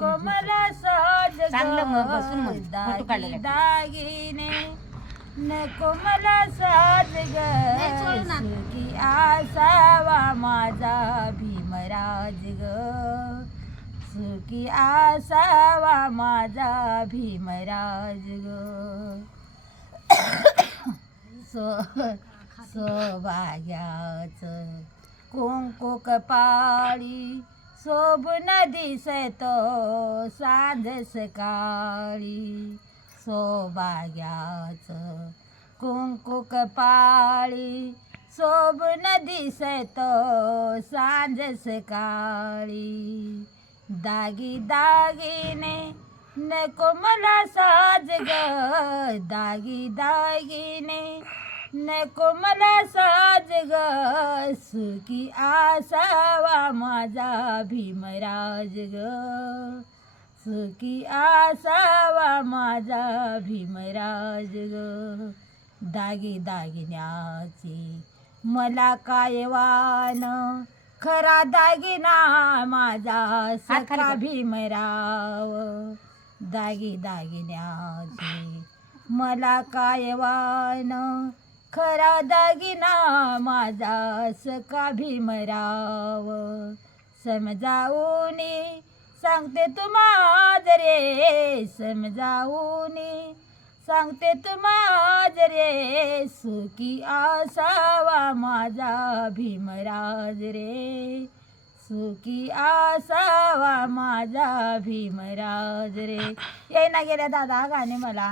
नको मला सहज चांगलं मग बसून म्हण. फोटो काढलेला दागी दागिने नको मला सहज नाही, सोड ना. ग की असावा माझा भीमराज ग सुखी असावा माझा भीमराज ग सो सौभाग्याच कुंकू कपाळी शोभून दिसतो सांज सकाळी. सोबाग्याच कुंकू कपाळी शोभून दिसतो सांज सकाळी. दागी दागिने नको मला साज ग. दागी दागिने नको मला साज ग सुखी आसावा माझा भीमराज ग सुखी आसावा माझा भीमराज ग दागी दागिन्याची मला काय वान खरा दागिना माझा सखा. भीमराव दागी दागिन्याची मला काय वान खरा दागिना माझा सका भीमराव. समजावून सांगते तुम्हा रे समजावून सांगते तुम्हा रे सुखी आसावा माझा भीमराज रे. सुखी आसावा माझा भीमराज रे. येईना गेल्या दादा गाणे मला.